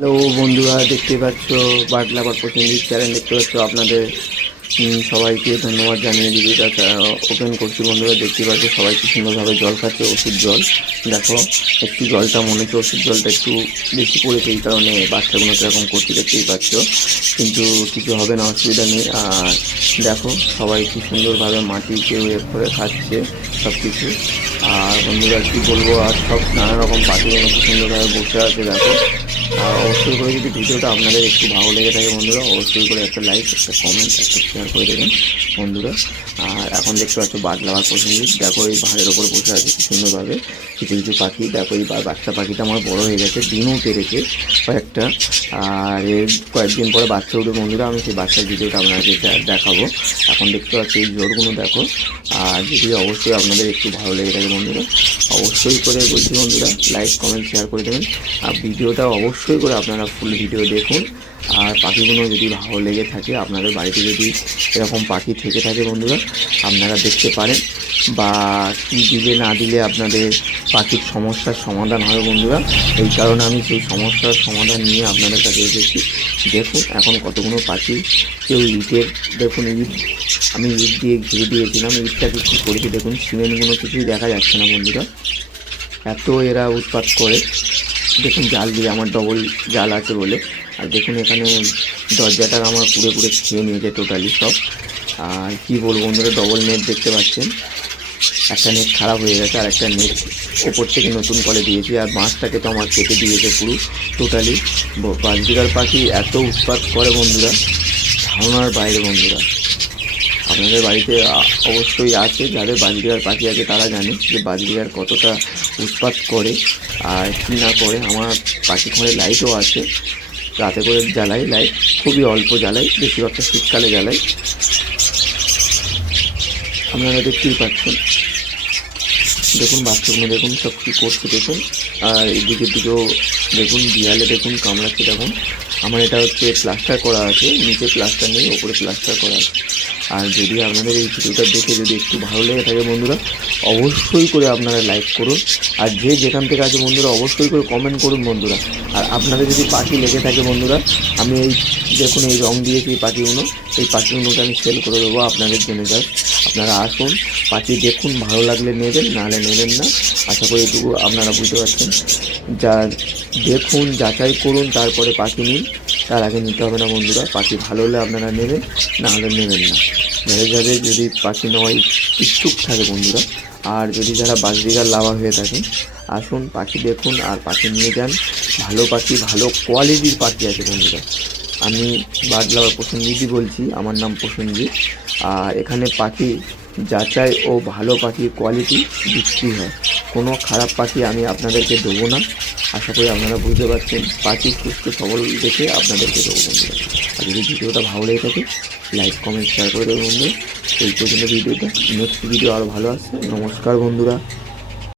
Hello বন্ধুরা, দেখতে পাচ্ছ বার্ড লাভার প্রসেনজিৎ চ্যানেল দেখতে পাচ্ছ। আপনাদের সবাইকে ধন্যবাদ জানিয়ে ভিডিওটা ওপেন করছি। বন্ধুরা দেখতে পাচ্ছ সবাই কি সুন্দরভাবে জল খাচ্ছে, ওষুধ জল। দেখো একটু জলটা মনে হচ্ছে ওষুধ জলটা একটু বেশি পড়েছে, এই কারণে বাচ্চাগুলো এরকম করতে দেখতেই পাচ্ছ, কিন্তু কিছু হবে না, অসুবিধা নেই। আর দেখো সবাই কি সুন্দরভাবে মাটি কেউ করে খাচ্ছে সব কিছু। আর বন্ধুরা কী বলবো, আর সব নানা রকম পাখিগুলো খুব সুন্দরভাবে বসে আছে দেখো। আর অবশ্যই করে যদি ভিডিওটা আপনাদের একটু ভালো লেগে থাকে বন্ধুরা, অবশ্যই করে একটা লাইক, একটা কমেন্ট, একটা শেয়ার করে দেবেন বন্ধুরা। আর এখন দেখতে পাচ্ছ বার্ড লাভার প্রসেনজিৎ, দেখো এই পাহাড়ের ওপর বসে আছে কি সুন্দরভাবে কিছু কিছু পাখি। দেখো এই বাচ্চা পাখিটা আমার বড় হয়ে গেছে, ডিমও পেরেছে কয়েকটা। আর এর কয়েকদিন পরে বাচ্চা উঠবে বন্ধুরা, আমি সেই বাচ্চার ভিডিওটা আপনাকে দেখাবো। এখন দেখতে পাচ্ছি এই জোরগুলো দেখো। আর যদি অবশ্যই আপনাদের একটু ভালো লেগে থাকে বন্ধুরা, অবশ্যই করে বলছি বন্ধুরা লাইক কমেন্ট শেয়ার করে দেবেন। আর ভিডিওটা অবশ্যই করে আপনারা ফুল ভিডিও দেখুন। আর পাখিগুলো যদি ভালো লেগে থাকে, আপনাদের বাড়িতে যদি এরকম পাখি থেকে থাকে বন্ধুরা, আপনারা দেখতে পারেন। বা কী দিলে না দিলে আপনাদের পাখির সমস্যার সমাধান হয় বন্ধুরা, এই কারণে আমি সেই সমস্যার সমাধান নিয়ে আপনাদের কাছে এসেছি। দেখুন এখন কতগুলো পাখি, কেউ ইটের, দেখুন ইট, আমি ইট দিয়ে ঘিরে দিয়েছিলাম, ইটটাকে কী করেছি দেখুন, সিমেন্টগুলো কিছুই দেখা যাচ্ছে না বন্ধুরা, এত এরা উৎপাত করে। দেখুন জাল দিয়ে, আমার ডবল জাল আছে বলে। আর দেখুন এখানে দরজাটা আমার পুরো খেয়ে নিয়েছে টোটালি সব। আর কী বলবো বন্ধুরা, ডবল নেট দেখতে পাচ্ছেন, একটা নেট খারাপ হয়ে গেছে, আর একটা নেট ওপর থেকে নতুন করে দিয়েছি। আর বাঁশটাকে তো আমার কেটে দিয়েছে পুরো টোটালি। বাজবিড়ার পাখি এত উৎপাত করে বন্ধুরা, ধারণার বাইরে বন্ধুরা। আপনাদের বাড়িতে অবশ্যই আছে, যাদের বাজবিড়ার পাখি আছে তারা জানে যে বাজবিড়ার কতটা উৎপাত করে আর কী না করে। আমার পাখি ঘরে লাইটও আছে, রাতে করে জ্বালাই লাইট, খুবই অল্প জ্বালাই, বেশিরভাগটা শীতকালে জ্বালাই। আপনারা দেখতেই পাচ্ছেন, দেখুন বাচ্চাগুলো দেখুন সব কী করছে দেখুন। আর এদিকের দিকেও দেখুন, দেয়ালে দেখুন কামড়াচ্ছে দেখুন। আমার এটা হচ্ছে প্লাস্টার করা আছে, নিচে প্লাস্টার নেই, ওপরে প্লাস্টার করা আছে। আর যদি আপনাদের এই ভিডিওটা দেখে যদি একটু ভালো লেগে থাকে বন্ধুরা, অবশ্যই করে আপনারা লাইক করুন। আর যে যেখান থেকে আছে বন্ধুরা অবশ্যই করে কমেন্ট করুন বন্ধুরা। আর আপনাদের যদি পাখি লেগে থাকে বন্ধুরা, আমি এই দেখুন এই রং দিয়েছি এই পাখিগুলো, এই পাখিগুলোকে আমি সেল করে দেবো আপনাদের জন্য। জাস্ট আপনারা আসুন, পাখি দেখুন, ভালো লাগলে নেবেন, নাহলে নেবেন না। আশা করি এটুকু আপনারা বুঝতে পারছেন। যা দেখুন, যাচাই করুন, তারপরে পাখি নিন, তার আগে নিতে হবে না বন্ধুরা। পাখি ভালো হলে আপনারা নেবেন, না হলে নেবেন না। যাদের যাদের যদি পাখি নেওয়ার ইচ্ছুক থাকে বন্ধুরা, আর যদি যারা বাজবিড়ার লাভার হয়ে থাকেন, আসুন পাখি দেখুন আর পাখি নিয়ে যান। ভালো পাখি, ভালো কোয়ালিটির পাখি আছে বন্ধুরা। আমি বার্ড লাভার প্রসেনজিৎই বলছি, আমার নাম প্রসেনজিৎ। আর এখানে পাখি যাচাই ও ভালো পাখির কোয়ালিটি বিক্রি হয়, কোনো খারাপ পাখি আমি আপনাদেরকে দেবো না। আশা করি আপনারা বুঝতে পারছেন, পাখি সুস্থ সবল দেখে আপনাদেরকে দেবো বন্ধুরা। আর যদি ভিডিওটা ভালো লেগে থাকে লাইক কমেন্ট শেয়ার করে দেবো বন্ধুরা। এই পর্যন্ত ভিডিওটা, নেক্সট ভিডিও আরও ভালো আসছে। নমস্কার বন্ধুরা।